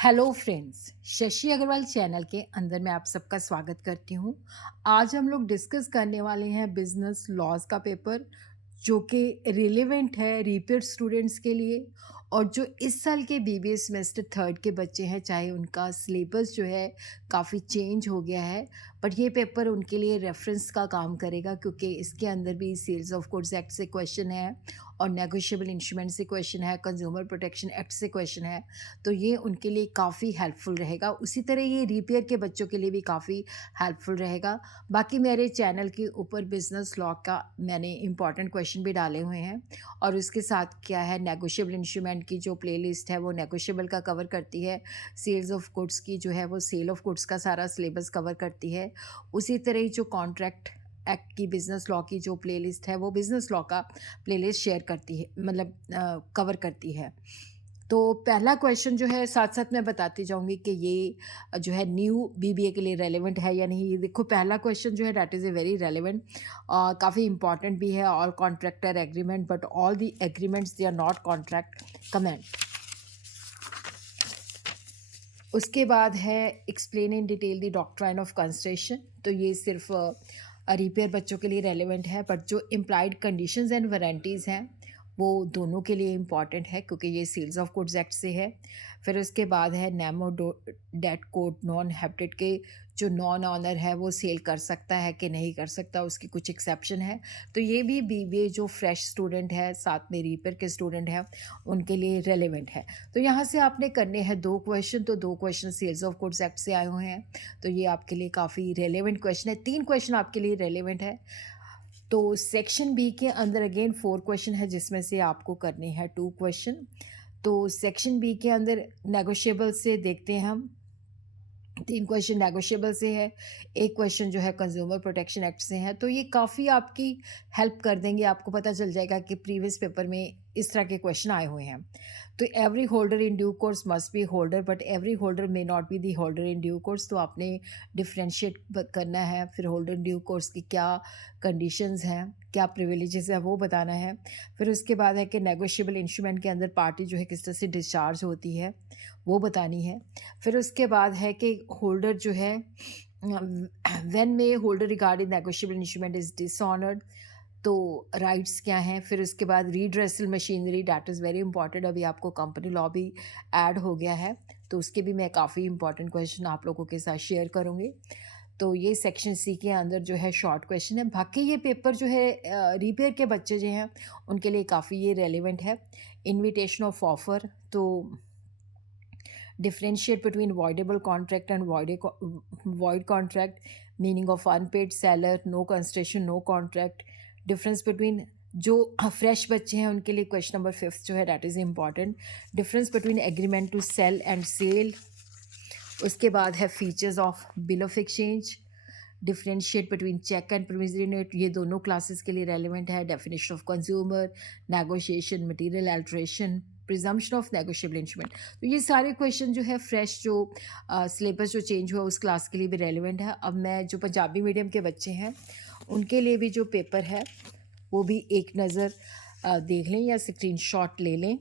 Hello friends, Shashi Agrawal channel के अंदर मैं आप सबका स्वागत करती हूँ। आज हम लोग डिस्कस करने वाले हैं बिजनेस लॉज का पेपर, जो कि रिलेवेंट है रिपीट स्टूडेंट्स के लिए। और जो इस साल के बीबीए सेमेस्टर थर्ड के बच्चे हैं, चाहे उनका सिलेबस जो है काफ़ी चेंज हो गया है, बट ये पेपर उनके लिए रेफरेंस का काम करेगा, क्योंकि इसके अंदर भी सेल्स ऑफ गुड्स एक्ट से क्वेश्चन है और नेगोशिएबल इंस्ट्रूमेंट से क्वेश्चन है, कंज्यूमर प्रोटेक्शन एक्ट से क्वेश्चन है। तो ये उनके लिए काफ़ी हेल्पफुल रहेगा। उसी तरह ये रिपेयर के बच्चों के लिए भी काफ़ी हेल्पफुल रहेगा। बाकी मेरे चैनल के ऊपर बिजनेस लॉ का मैंने इंपॉर्टेंट क्वेश्चन भी डाले हुए हैं, और उसके साथ क्या है, नेगोशिएबल इंस्ट्रूमेंट की जो प्लेलिस्ट है वो नेगोशिएबल का कवर करती है। सेल्स ऑफ गुड्स की जो है वो सेल ऑफ गुड्स का सारा सिलेबस कवर करती है। उसी तरह ही जो कॉन्ट्रैक्ट एक्ट की बिजनेस लॉ की जो प्लेलिस्ट है वो बिजनेस लॉ का प्लेलिस्ट शेयर करती है, मतलब कवर करती है। तो पहला क्वेश्चन जो है साथ साथ मैं बताती जाऊंगी कि ये जो है न्यू बीबीए के लिए रेलेवेंट है या नहीं। ये देखो, पहला क्वेश्चन जो है that is a very relevant, काफ़ी इंपॉर्टेंट भी है। All contractor agreement but all the agreements they are not contract comment. उसके बाद है explain in detail the doctrine of consideration. तो ये सिर्फ रिपेयर बच्चों के लिए रेलेवेंट है, बट जो इम्प्लाइड कंडीशंस एंड वारंटीज़ हैं वो दोनों के लिए इम्पॉर्टेंट है, क्योंकि ये सेल्स ऑफ गुड्स एक्ट से है। फिर उसके बाद है nemo dat quod non habet के जो नॉन ऑनर है वो सेल कर सकता है कि नहीं कर सकता, उसकी कुछ एक्सेप्शन है। तो ये भी बीबीए जो फ्रेश स्टूडेंट है, साथ में रिपेयर के स्टूडेंट हैं, उनके लिए रेलेवेंट है। तो यहाँ से आपने करने हैं दो क्वेश्चन, तो दो question sales of goods act से आए हुए हैं, तो ये आपके लिए काफ़ी रेलेवेंट क्वेश्चन है। तीन क्वेश्चन आपके लिए रेलेवेंट है। तो सेक्शन बी के अंदर अगेन 4 क्वेश्चन है, जिसमें से आपको करने हैं 2 क्वेश्चन। तो सेक्शन बी के अंदर नेगोशिएबल से देखते हैं हम, 3 क्वेश्चन नेगोशिएबल से है, 1 क्वेश्चन जो है कंज्यूमर प्रोटेक्शन एक्ट से है। तो ये काफ़ी आपकी हेल्प कर देंगे, आपको पता चल जाएगा कि प्रीवियस पेपर में इस तरह के क्वेश्चन आए हुए हैं। तो every holder in due course must be holder, but every holder may not be the holder in due course. तो आपने डिफ्रेंशिएट करना है, फिर होल्डर इन ड्यू कोर्स की क्या कंडीशंस हैं, क्या प्रिविलेजेस है, वो बताना है। फिर उसके बाद है कि नेगोशिएबल इंस्ट्रूमेंट के अंदर पार्टी जो है किस तरह से डिस्चार्ज होती है, वो बतानी है। फिर उसके बाद है कि होल्डर जो है व्हेन में holder regarding negotiable instrument is dishonoured, तो राइट्स क्या हैं। फिर उसके बाद redressal machinery, that is very important. अभी आपको कंपनी लॉ भी ऐड हो गया है, तो उसके भी मैं काफ़ी इंपॉर्टेंट क्वेश्चन आप लोगों के साथ शेयर करूँगी। तो ये सेक्शन सी के अंदर जो है शॉर्ट क्वेश्चन है। बाकी ये पेपर जो है रिपेयर के बच्चे जो हैं उनके लिए काफ़ी ये रेलिवेंट है। इन्विटेशन ऑफ ऑफर, तो differentiate between voidable contract and void contract, meaning of unpaid seller, no consideration, no contract, difference between जो फ्रेश बच्चे हैं उनके लिए क्वेश्चन नंबर 5 जो है that is important, difference between agreement to sell and sale. उसके बाद है features of bill of exchange, differentiate between cheque and promissory note, ये दोनों क्लासेस के लिए रेलिवेंट है। Definition of consumer, negotiation, material alteration, presumption of negotiable instrument. तो ये सारे क्वेश्चन जो है फ्रेश जो सिलेबस जो चेंज हुआ उस क्लास के लिए भी रेलिवेंट है। अब मैं जो पंजाबी मीडियम के बच्चे हैं उनके लिए भी जो पेपर है वो भी एक नज़र देख लें या स्क्रीनशॉट ले लें।